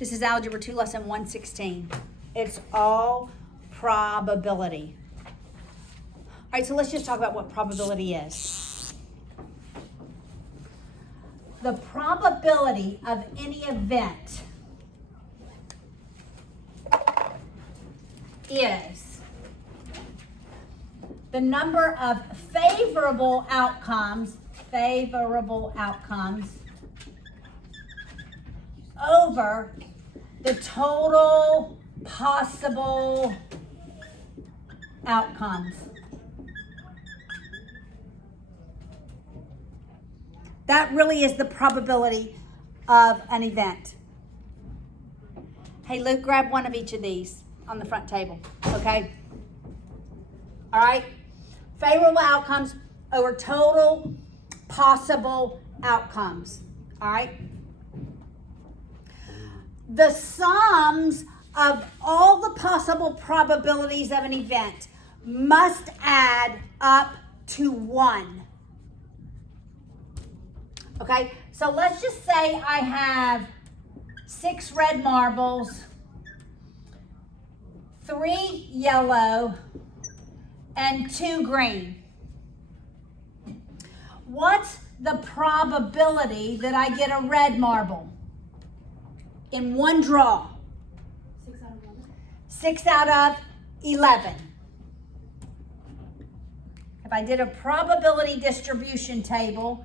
This is Algebra 2, Lesson 116. It's all probability. All right, so let's just talk about what probability is. The probability of any event is the number of favorable outcomes over the total possible outcomes. That really is the probability of an event. Hey, Luke, grab one of each of these on the front table, okay? All right? Favorable outcomes over total possible outcomes, all right? The sums of all the possible probabilities of an event must add up to 1. Okay, so let's just say I have 6 red marbles, 3 yellow, and 2 green. What's the probability that I get a red marble in one draw? 6 out of 11. If I did a probability distribution table,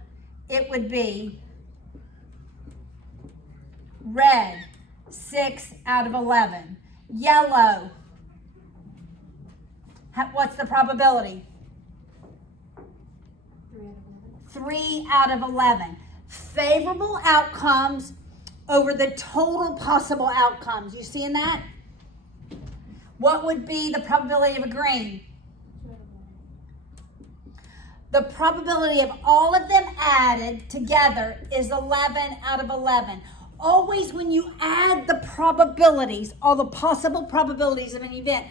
it would be red, 6 out of 11. Yellow, what's the probability? 3 out of 11. Favorable outcomes over the total possible outcomes. You seeing that? What would be the probability of a green? The probability of all of them added together is 11 out of 11. Always when you add the probabilities, all the possible probabilities of an event,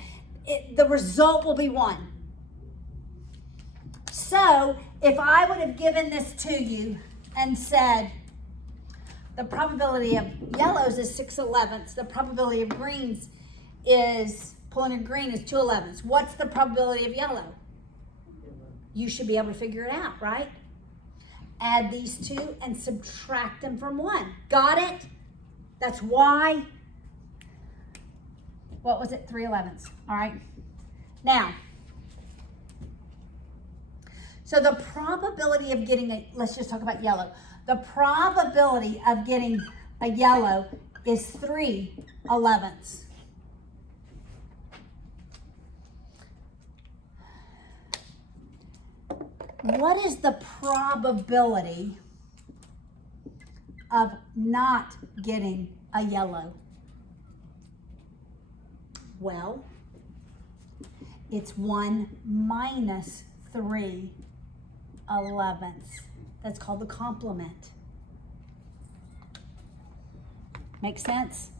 the result will be 1. So if I would have given this to you and said, the probability of yellows is 6/11, the probability of greens is, pulling a green is 2/11. What's the probability of yellow? You should be able to figure it out, right? Add these two and subtract them from 1. Got it? That's why. What was it? 3/11. All right. Now, so the probability of getting let's just talk about yellow. The probability of getting a yellow is 3/11. What is the probability of not getting a yellow? Well, it's 1 minus 3/11. That's called the complement. Make sense?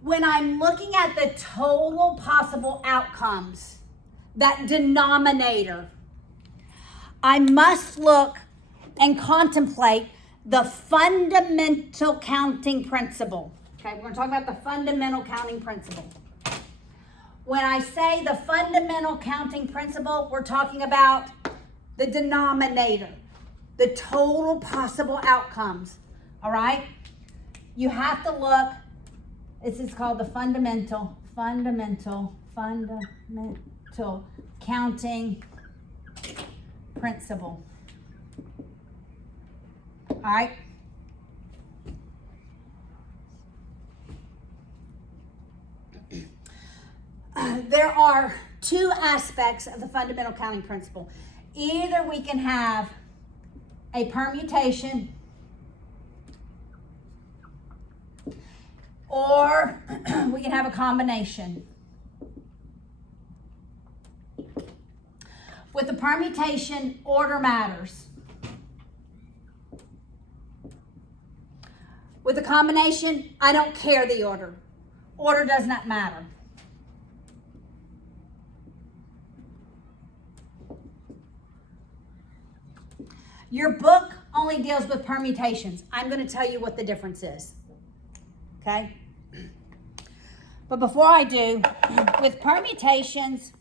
When I'm looking at the total possible outcomes, that denominator, I must look and contemplate the fundamental counting principle. Okay, we're going to talk about the fundamental counting principle. When I say the fundamental counting principle, we're talking about the denominator, the total possible outcomes. All right? You have to look, this is called the fundamental counting principle. All right? There are 2 aspects of the fundamental counting principle. Either we can have a permutation or we can have a combination. With the permutation, order matters. With the combination, I don't care the order. Order does not matter. Your book only deals with permutations. I'm going to tell you what the difference is. Okay? But before I do, with permutations,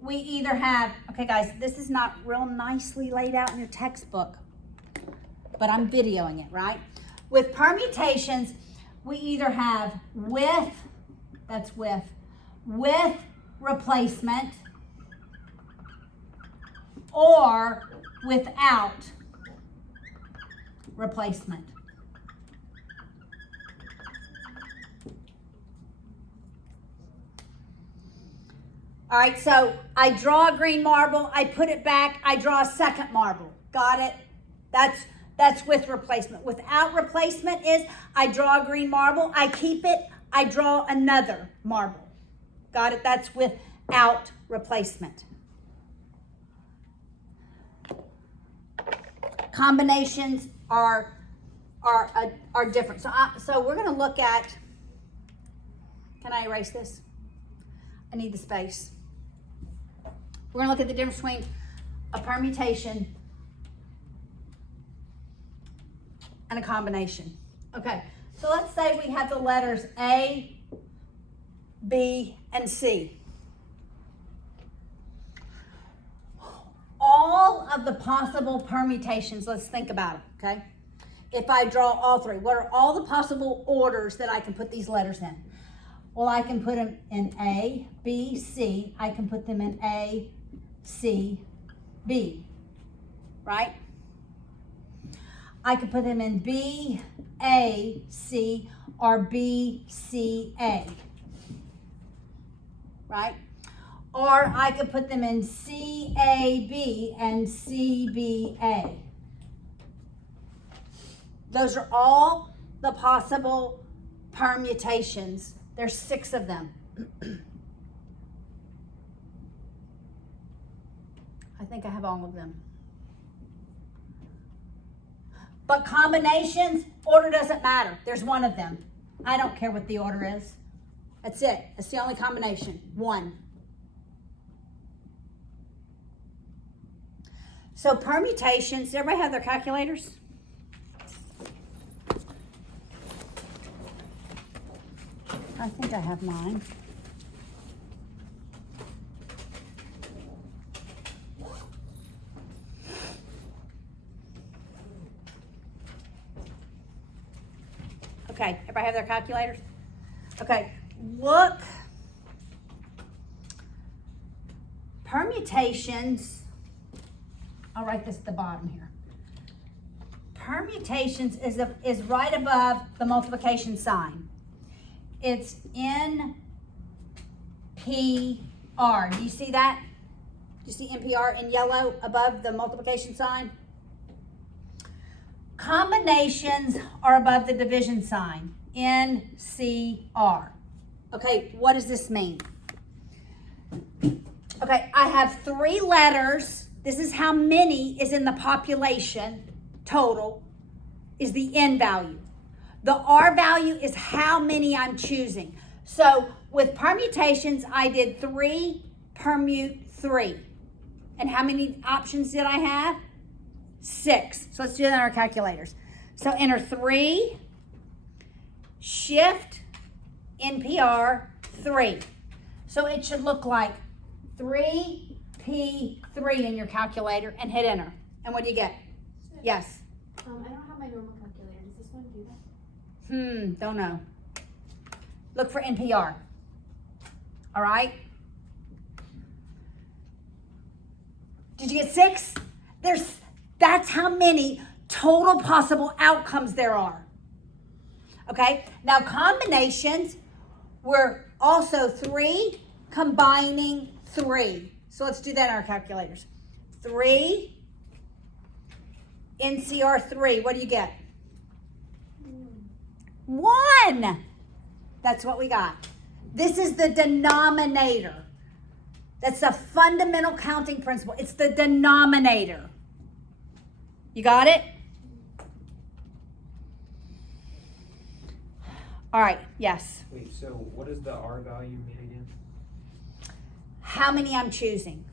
we either have, okay guys, this is not real nicely laid out in your textbook, but I'm videoing it, right? With permutations, we either have with, that's with replacement, or without replacement. All right, so I draw a green marble, I put it back, I draw a second marble. Got it? That's with replacement. Without replacement is I draw a green marble, I keep it, I draw another marble. Got it? That's without replacement. Combinations are different. So we're going to look at, can I erase this? I need the space. We're going to look at the difference between a permutation and a combination. Okay, so let's say we have the letters A, B, and C. All of the possible permutations, let's think about it, okay? If I draw all three, what are all the possible orders that I can put these letters in? Well, I can put them in A, B, C. I can put them in A, C, B, right? I could put them in B, A, C, or B, C, A, right? Or I could put them in C, A, B, and C, B, A. Those are all the possible permutations. There's 6 of them. I think I have all of them. But combinations, order doesn't matter. There's one of them. I don't care what the order is. That's it. That's the only combination. One. So permutations, does everybody have their calculators? I think I have mine. Okay, everybody have their calculators? Okay, look. Permutations, I'll write this at the bottom here. Permutations is right above the multiplication sign. It's NPR. Do you see that? Do you see NPR in yellow above the multiplication sign? Combinations are above the division sign, NCR. Okay, what does this mean? Okay, I have 3 letters. This is how many is in the population total, is the N value. The R value is how many I'm choosing. So with permutations, I did 3 permute 3. And how many options did I have? 6. So let's do that on our calculators. So enter 3, shift, NPR, 3. So it should look like 3P3 in your calculator and hit enter. And what do you get? 6. Yes. I don't have my normal calculator. Does this one do that? Don't know. Look for NPR. All right. Did you get 6? That's how many total possible outcomes there are. Okay. Now combinations, we're also 3 combining 3. So let's do that in our calculators. 3 NCR 3. What do you get? 1. That's what we got. This is the denominator. That's a fundamental counting principle. It's the denominator. You got it? All right, yes. Wait, so what does the R value mean again? How many I'm choosing.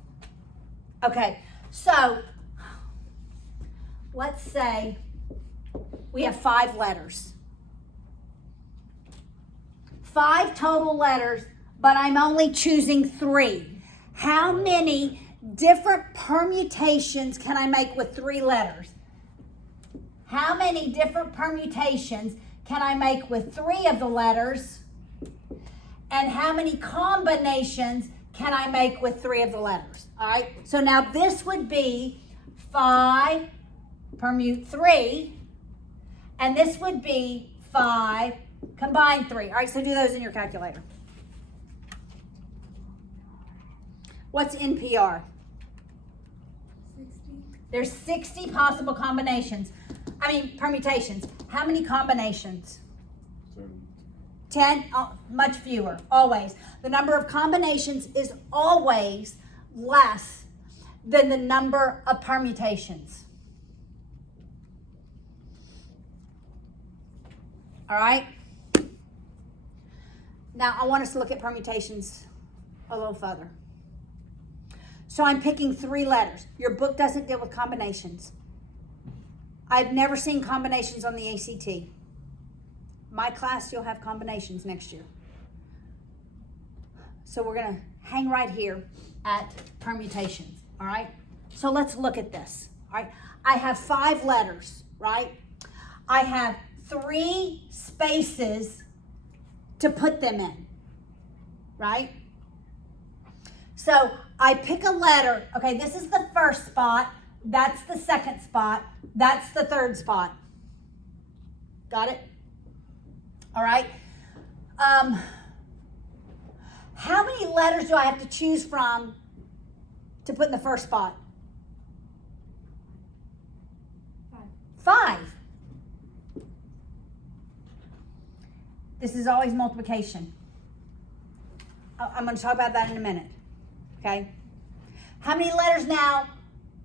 Okay, so let's say we have 5 letters. 5 total letters, but I'm only choosing 3. How many different permutations can I make with 3 letters? How many different permutations can I make with 3 of the letters? And how many combinations can I make with 3 of the letters? All right, so now this would be 5 permute 3, and this would be 5 combine 3. All right, so do those in your calculator. What's NPR? 60. There's 60 possible combinations. Permutations. How many combinations? 10, much fewer, always. The number of combinations is always less than the number of permutations. All right? Now, I want us to look at permutations a little further. So I'm picking 3 letters. Your book doesn't deal with combinations. I've never seen combinations on the ACT. My class, you'll have combinations next year. So we're going to hang right here at permutations, all right? So let's look at this, all right? I have 5 letters, right? I have 3 spaces to put them in, right? So I pick a letter. Okay, this is the first spot. That's the second spot. That's the third spot. Got it? All right. How many letters do I have to choose from to put in the first spot? 5. This is always multiplication. I'm going to talk about that in a minute. Okay? How many letters now?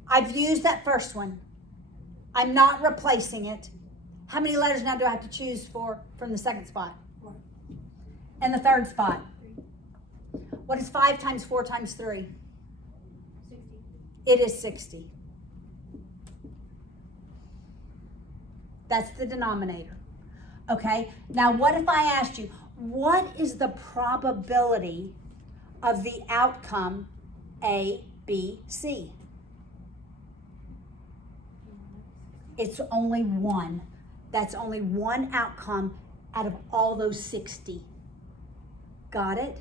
I've used that first one. I'm not replacing it. How many letters now do I have to choose from the second spot? 1. And the third spot? 3. What is 5 times 4 times 3? 60. It is 60. That's the denominator. Okay? Now, what if I asked you, what is the probability of the outcome A, B, C? It's only 1. That's only 1 outcome out of all those 60. Got it?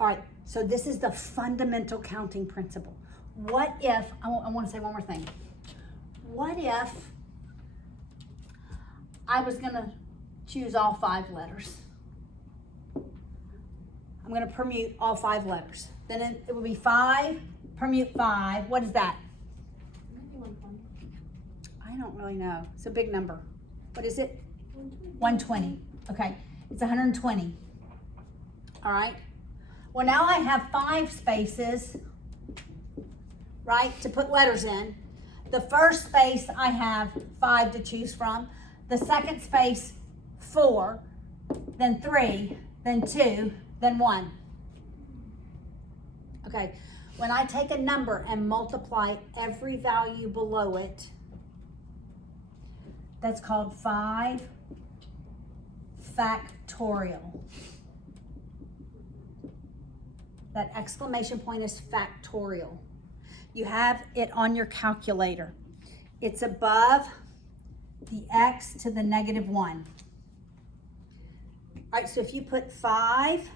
All right, so this is the fundamental counting principle. What if, I want to say one more thing. What if I was going to choose all 5 letters? I'm going to permute all 5 letters. Then it will be 5, permute 5. What is that? Maybe 120. I don't really know. It's a big number. What is it? 120. 120. Okay, it's 120. All right. Well, now I have 5 spaces, right, to put letters in. The first space I have 5 to choose from. The second space 4, then 3, then 2, then 1. Okay, when I take a number and multiply every value below it, that's called 5 factorial. That exclamation point is factorial. You have it on your calculator. It's above the x to the negative 1. All right, so if you put 5,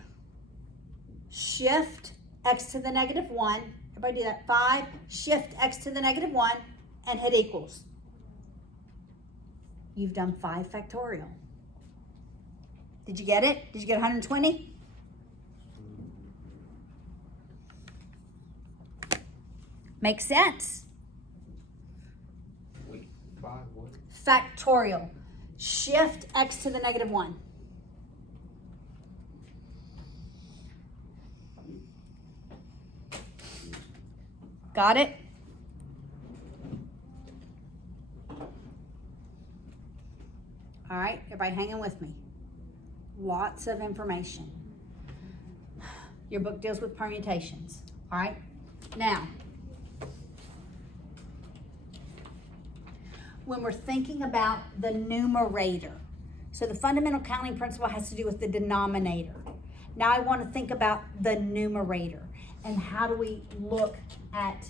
shift x to the negative 1, everybody do that, 5, shift x to the negative 1, and hit equals. You've done 5 factorial. Did you get it? Did you get 120? Makes sense. Wait, 5 what? Factorial. Shift x to the negative 1. Got it? All right, everybody hanging with me. Lots of information. Your book deals with permutations. All right? Now, when we're thinking about the numerator, so the fundamental counting principle has to do with the denominator. Now I want to think about the numerator and how do we look at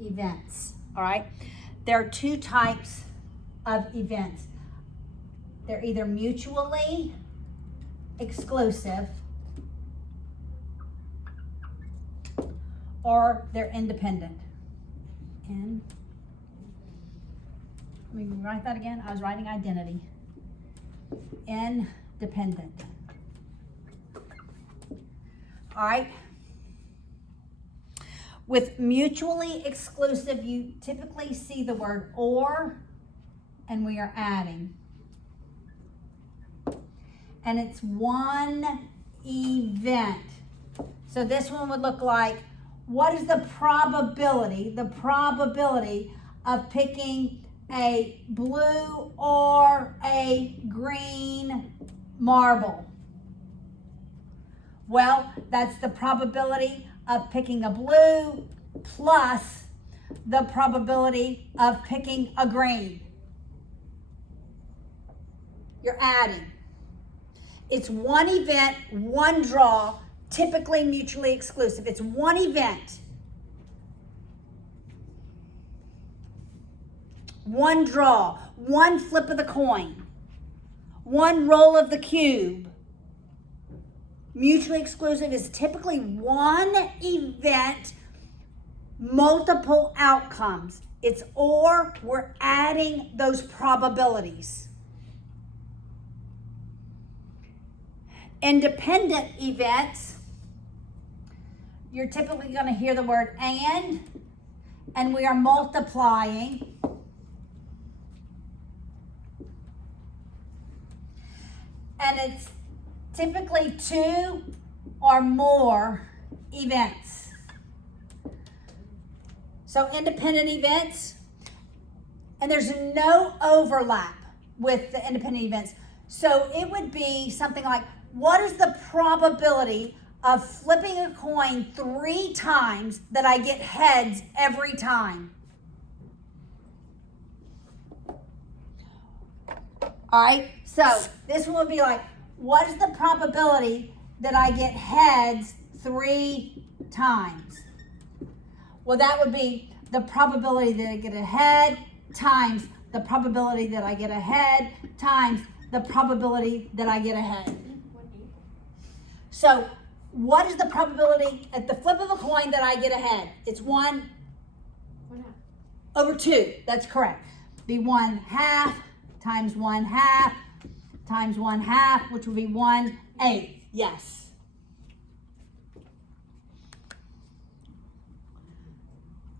events. All right? There are two types of events. They're either mutually exclusive or they're independent. And let me write that again. I was writing identity. Independent. All right. With mutually exclusive, you typically see the word or, and we are adding. And it's one event. So this one would look like, what is the probability of picking a blue or a green marble? Well, that's the probability of picking a blue plus the probability of picking a green. You're adding. It's one event, one draw, typically mutually exclusive. It's one event. One draw, one flip of the coin, one roll of the cube. Mutually exclusive is typically one event, multiple outcomes. It's or we're adding those probabilities. Independent events, you're typically going to hear the word and we are multiplying. And it's typically two or more events. So independent events, and there's no overlap with the independent events. So it would be something like, what is the probability of flipping a coin 3 times that I get heads every time? All right, so this one would be like, what is the probability that I get heads 3 times? Well, that would be the probability that I get a head times the probability that I get a head times the probability that I get a head. So what is the probability at the flip of a coin that I get a head? It's 1 over 2. That's correct. Be 1/2 times 1/2 times 1/2, which would be 1/8. Yes.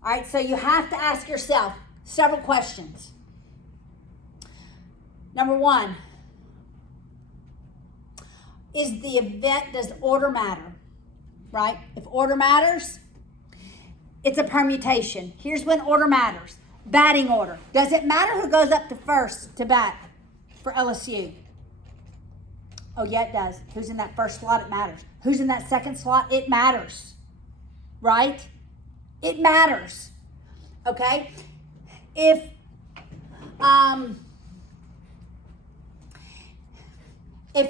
All right, so you have to ask yourself several questions. Number 1, is the event, does order matter? Right? If order matters, it's a permutation. Here's when order matters. Batting order. Does it matter who goes up to first to bat for LSU? Oh, yeah, it does. Who's in that first slot? It matters. Who's in that second slot? It matters. Right? It matters. Okay? If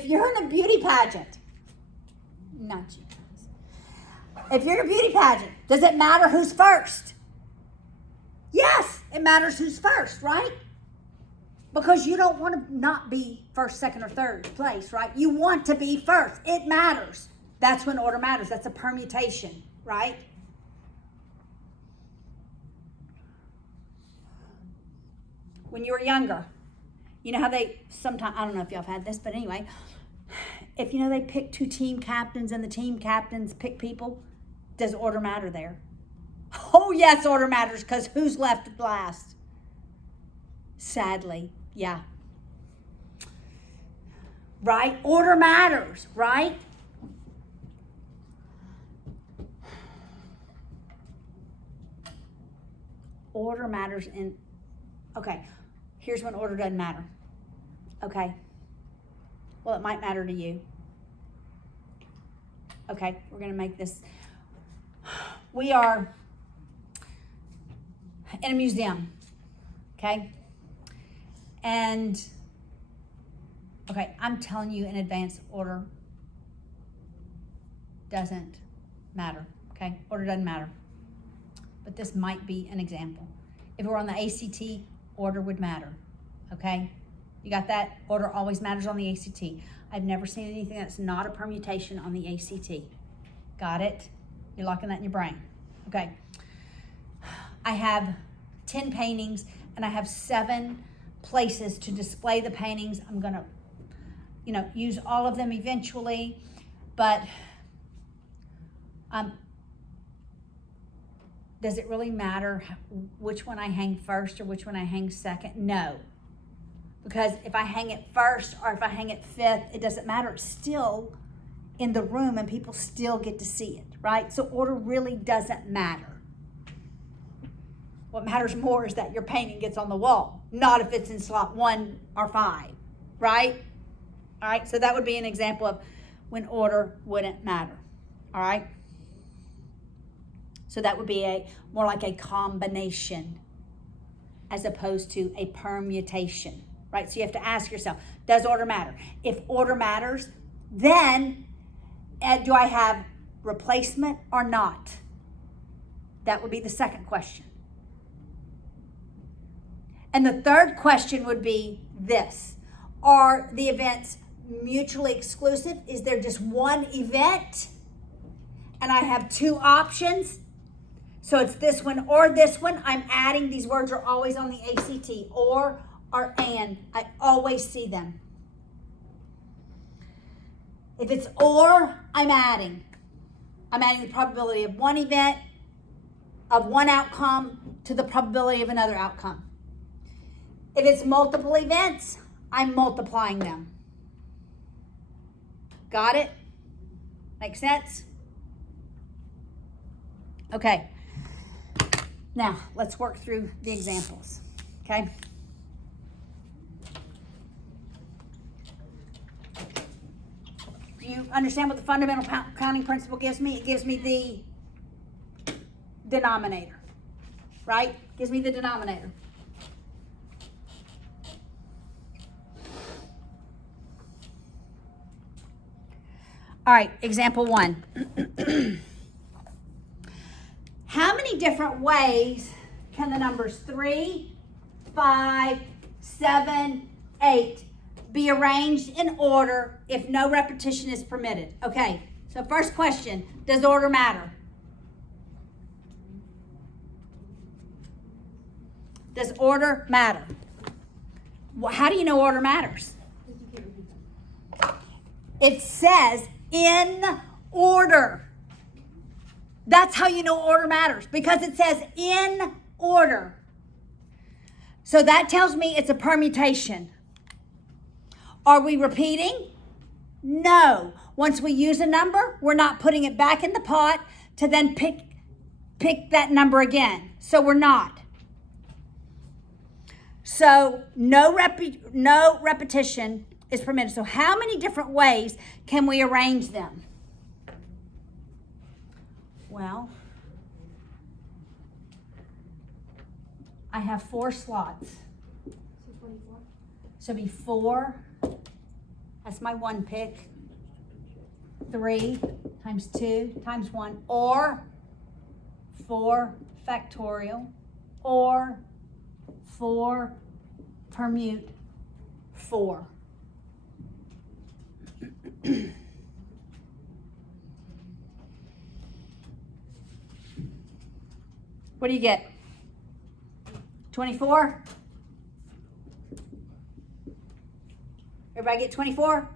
you're in a beauty pageant, not you guys. If you're in a beauty pageant, does it matter who's first? Yes, it matters who's first, right? Because you don't want to not be first, second, or third place, right? You want to be first. It matters. That's when order matters. That's a permutation, right? When you were younger, you know how they sometimes, I don't know if y'all have had this, but anyway, if you know they pick 2 team captains and the team captains pick people, does order matter there? Oh, yes, order matters, because who's left last? Sadly, yeah. Right? Order matters, right? Order matters in, okay, here's when order doesn't matter. Okay. Well, it might matter to you. Okay, we're going to make this. We are in a museum, okay? And, okay, I'm telling you in advance, order doesn't matter, okay? Order doesn't matter. But this might be an example. If it were on the ACT, order would matter, okay? You got that? Order always matters on the ACT. I've never seen anything that's not a permutation on the ACT. Got it? You're locking that in your brain. Okay. I have 10 paintings and I have 7 places to display the paintings. I'm going to, use all of them eventually, but does it really matter which one I hang first or which one I hang second? No. Because if I hang it first or if I hang it fifth, it doesn't matter. It's still in the room and people still get to see it, right? So order really doesn't matter. What matters more is that your painting gets on the wall, not if it's in slot 1 or 5, right? All right, so that would be an example of when order wouldn't matter, all right? So that would be more like a combination as opposed to a permutation, right? So you have to ask yourself, does order matter? If order matters, then do I have replacement or not? That would be the second question. And the third question would be this. Are the events mutually exclusive? Is there just one event and I have 2 options? So it's this one or this one. I'm adding. These words are always on the ACT. Or and. I always see them. If it's or, I'm adding. I'm adding the probability of one event, of one outcome, to the probability of another outcome. If it's multiple events, I'm multiplying them. Got it? Make sense? Okay. Now, let's work through the examples. Okay? Do you understand what the fundamental counting principle gives me? It gives me the denominator, right? It gives me the denominator. All right, example 1. How many different ways can the numbers 3, 5, 7, 8 be arranged in order if no repetition is permitted? Okay, so first question, does order matter? Does order matter? How do you know order matters? It says in order. That's how you know order matters, because it says in order. So that tells me it's a permutation. Are we repeating? No. Once we use a number, we're not putting it back in the pot to then pick that number again. So we're not. So no repetition is permitted. So how many different ways can we arrange them? Well, I have 4 slots. So 24. So it'd be 4, that's my 1 pick. 3 times 2 times 1, or 4 factorial, or 4 permute 4. What do you get? 24? Everybody get 24?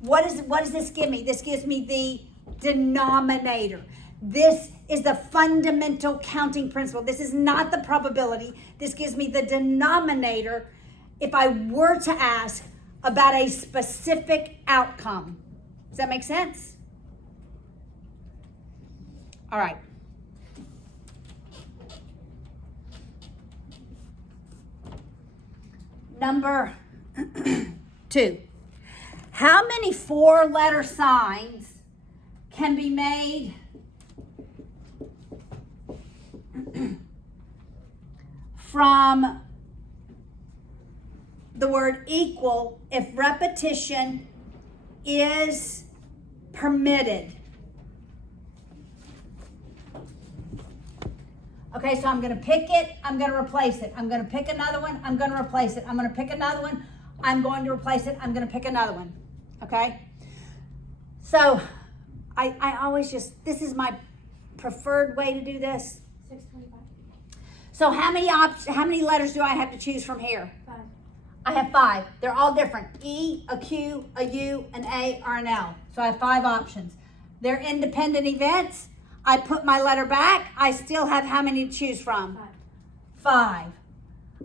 What does this give me? This gives me the denominator. This is the fundamental counting principle. This is not the probability. This gives me the denominator if I were to ask about a specific outcome. Does that make sense? All right. Number 2. How many 4-letter signs can be made from the word equal if repetition is permitted? Okay, so I'm going to pick it, I'm going to replace it. I'm going to pick another one, I'm going to replace it. I'm going to pick another one, I'm going to replace it. I'm going to pick another one. Okay? So, I always just, this is my preferred way to do this. 625. So how many letters do I have to choose from here? 5. I have 5. They're all different. E, a Q, a U, an A, or an L. So I have 5 options. They're independent events. I put my letter back. I still have how many to choose from? 5.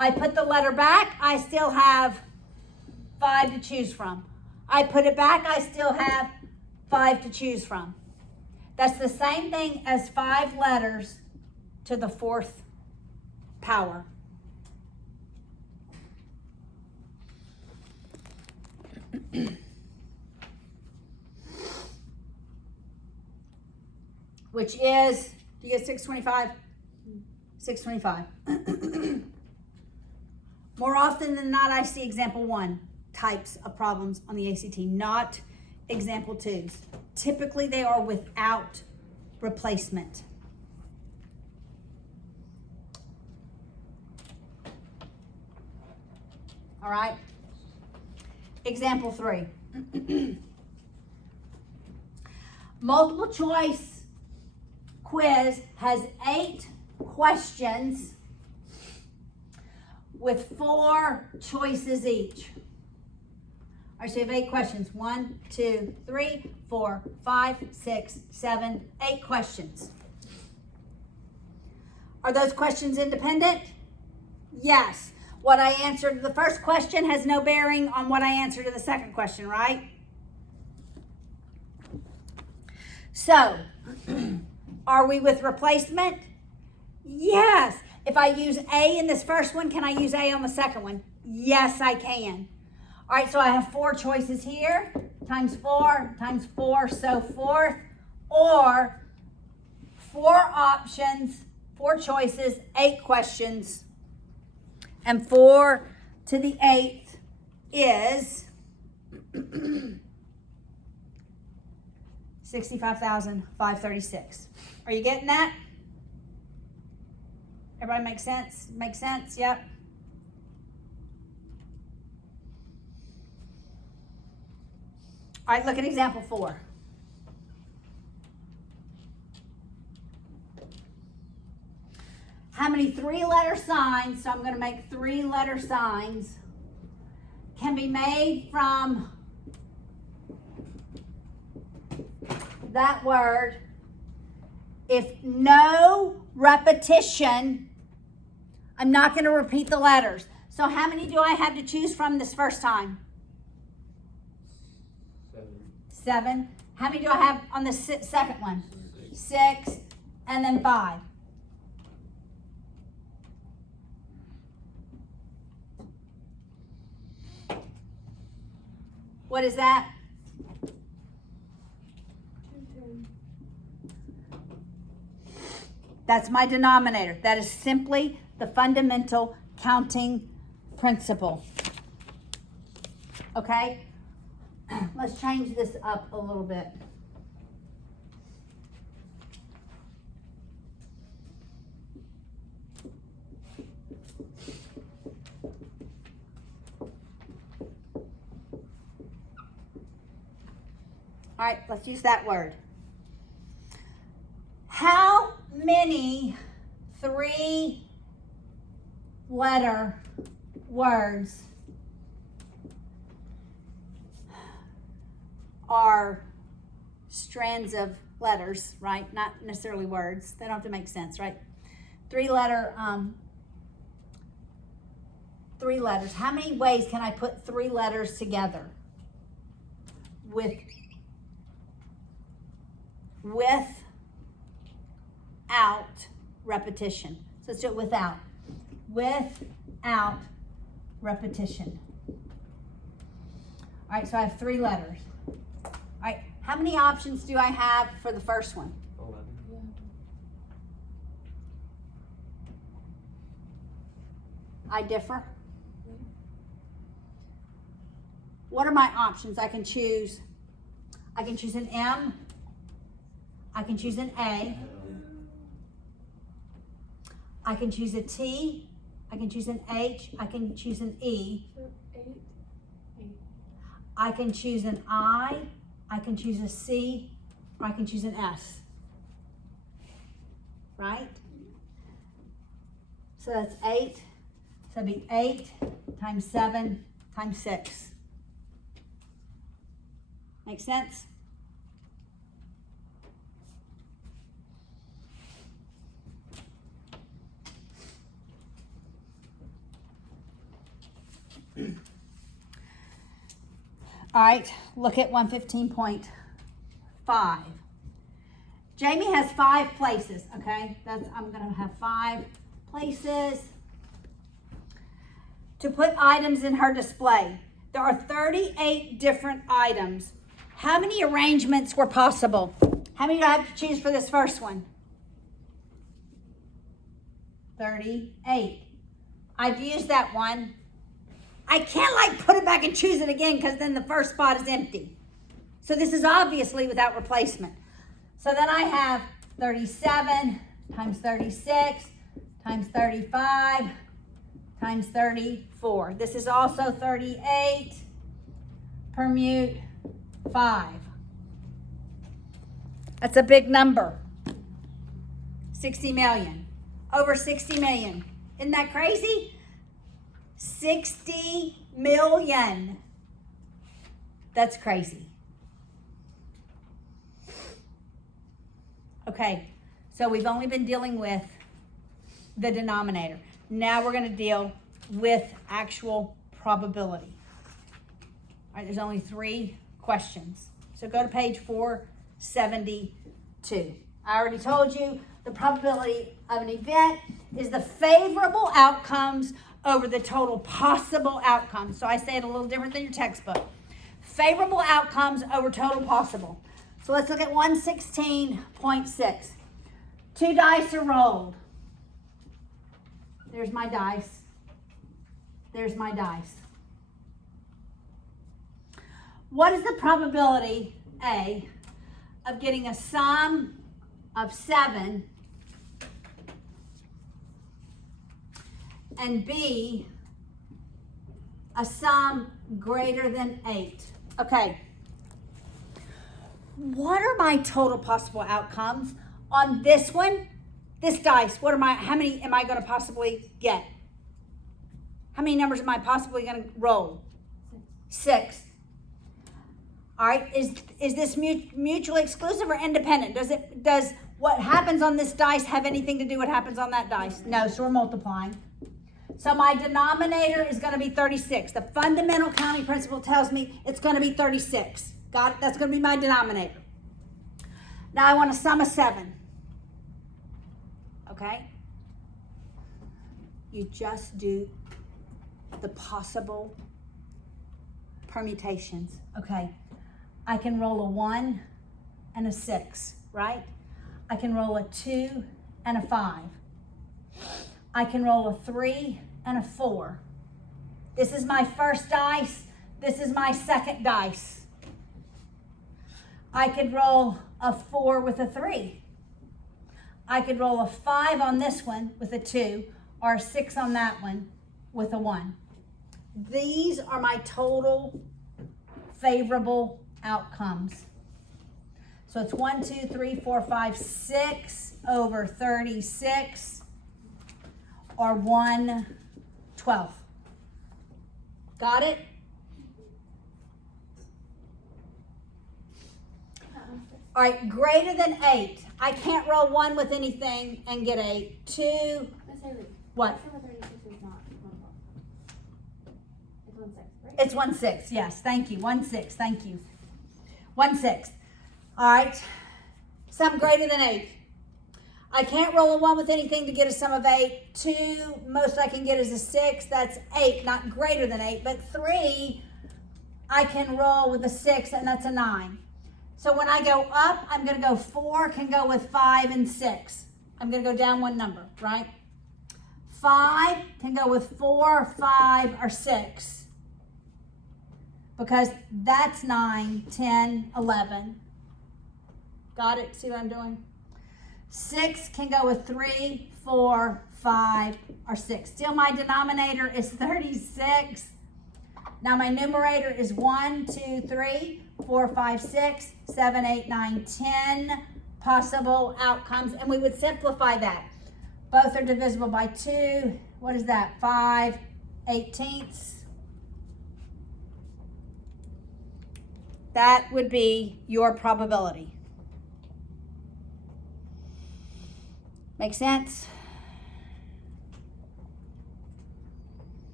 I put the letter back. I still have 5 to choose from. I put it back. I still have 5 to choose from. That's the same thing as 5 letters to the 4th power. Which is, do you get 625? 625. More often than not, I see example 1 types of problems on the ACT, not example 2s. Typically, they are without replacement. All right. Example 3. Multiple choice quiz has 8 questions with 4 choices each. All right, so you have 8 questions. 1, 2, 3, 4, 5, 6, 7, 8 questions. Are those questions independent? Yes. What I answered to the first question has no bearing on what I answered to the second question, right? So, are we with replacement? Yes. If I use A in this first one, can I use A on the second one? Yes, I can. All right, so I have 4 choices here, times 4, so forth, or 4 options, 4 choices, 8 questions, and 4 to the 8th is 65,536. Are you getting that? Everybody make sense? Make sense? Yep. All right, look at example 4. How many 3-letter signs, so I'm going to make 3-letter signs, can be made from that word if no repetition? I'm not going to repeat the letters. So how many do I have to choose from this first time? 7. How many do I have on the second one? 6. And then 5. What is that? 2, 3. That's my denominator. That is simply the fundamental counting principle. Okay? Let's change this up a little bit. All right, let's use that word. How many 3-letter words are strands of letters, right? Not necessarily words. They don't have to make sense, right? 3 letters. How many ways can I put 3 letters together without repetition? So let's do it without repetition. All right, so I have 3 letters. All right, how many options do I have for the first one? 11. Yeah. I differ. What are my options? I can choose an M. I can choose an A. I can choose a T. I can choose an H. I can choose an E. So 8. I can choose an I. I can choose a C. Or I can choose an S. Right? So that's 8. So that'd be 8 times 7 times 6. Make sense? All right, look at 115.5. Jamie has 5 places, okay? I'm gonna have 5 places to put items in her display. There are 38 different items. How many arrangements were possible? How many do I have to choose for this first one? 38. I've used that one. I can't put it back and choose it again because then the first spot is empty. So this is obviously without replacement. So then I have 37 times 36 times 35 times 34. This is also 38. Permute 5. That's a big number. 60 million. Over 60 million. Isn't that crazy? 60 million. That's crazy. Okay, so we've only been dealing with the denominator. Now we're going to deal with actual probability. All right, there's only 3 questions. So go to page 472. I already told you the probability of an event is the favorable outcomes over the total possible outcomes. So I say it a little different than your textbook. Favorable outcomes over total possible. So let's look at 116.6. 2 dice are rolled. There's my dice. There's my dice. What is the probability, A, of getting a sum of 7 and B, a sum greater than 8? Okay. What are my total possible outcomes on this one? This dice, how many am I going to possibly get? How many numbers am I possibly going to roll? 6. All right, is this mutually exclusive or independent? Does what happens on this dice have anything to do with what happens on that dice? No, so we're multiplying. So my denominator is going to be 36. The fundamental counting principle tells me it's going to be 36. Got it? That's going to be my denominator. Now I want a sum of 7. Okay? You just do the possible permutations. Okay. I can roll a 1 and a 6, right? I can roll a 2 and a 5. I can roll a 3 and a 4. This is my first dice. This is my second dice. I could roll a 4 with a 3. I could roll a 5 on this one with a 2, or a 6 on that one with a 1. These are my total favorable outcomes. So it's 1, 2, 3, 4, 5, 6 over 36, or 1/12. Got it? All right, greater than 8. I can't roll 1 with anything and get 8. 2. Miss Haley. What? 36 is not 1/12. It's It's 1/6, right? 1/6. Yes, thank you. 1/6. Thank you. 1/6. All right. Sum greater than 8. I can't roll a 1 with anything to get a sum of 8. 2, most I can get is a 6. That's 8, not greater than 8. But 3, I can roll with a 6, and that's a 9. So when I go up, I'm going to go 4 can go with 5 and 6. I'm going to go down one number, right? 5 can go with 4, 5, or 6. Because that's 9, 10, 11. Got it? See what I'm doing? 6 can go with 3, 4, 5, or 6. Still, my denominator is 36. Now, my numerator is 1, 2, 3, 4, 5, 6, 7, 8, 9, 10 possible outcomes. And we would simplify that. Both are divisible by 2. What is that? 5/18. That would be your probability. Make sense?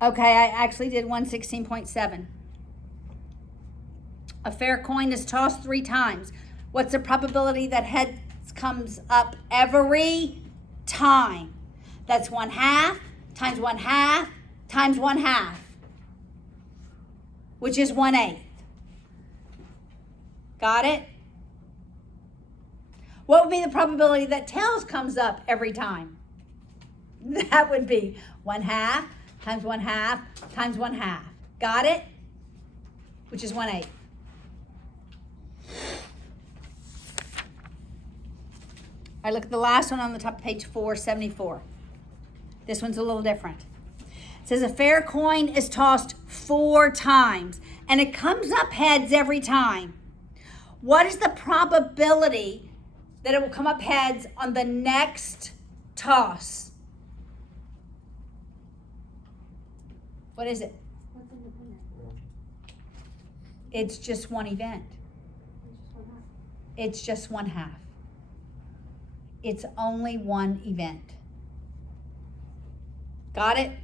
Okay, I actually did 116.7. A fair coin is tossed 3 times. What's the probability that heads comes up every time? That's 1/2 times 1/2 times 1/2, which is 1/8. Got it? What would be the probability that tails comes up every time? That would be 1/2 times 1/2 times 1/2. Got it? Which is 1/8. All right, look at the last one on the top of page 474. This one's a little different. It says a fair coin is tossed 4 times, and it comes up heads every time. What is the probability that it will come up heads on the next toss? What is it? What's independent? It's just one event. It's just one half. It's just 1/2. It's only one event. Got it?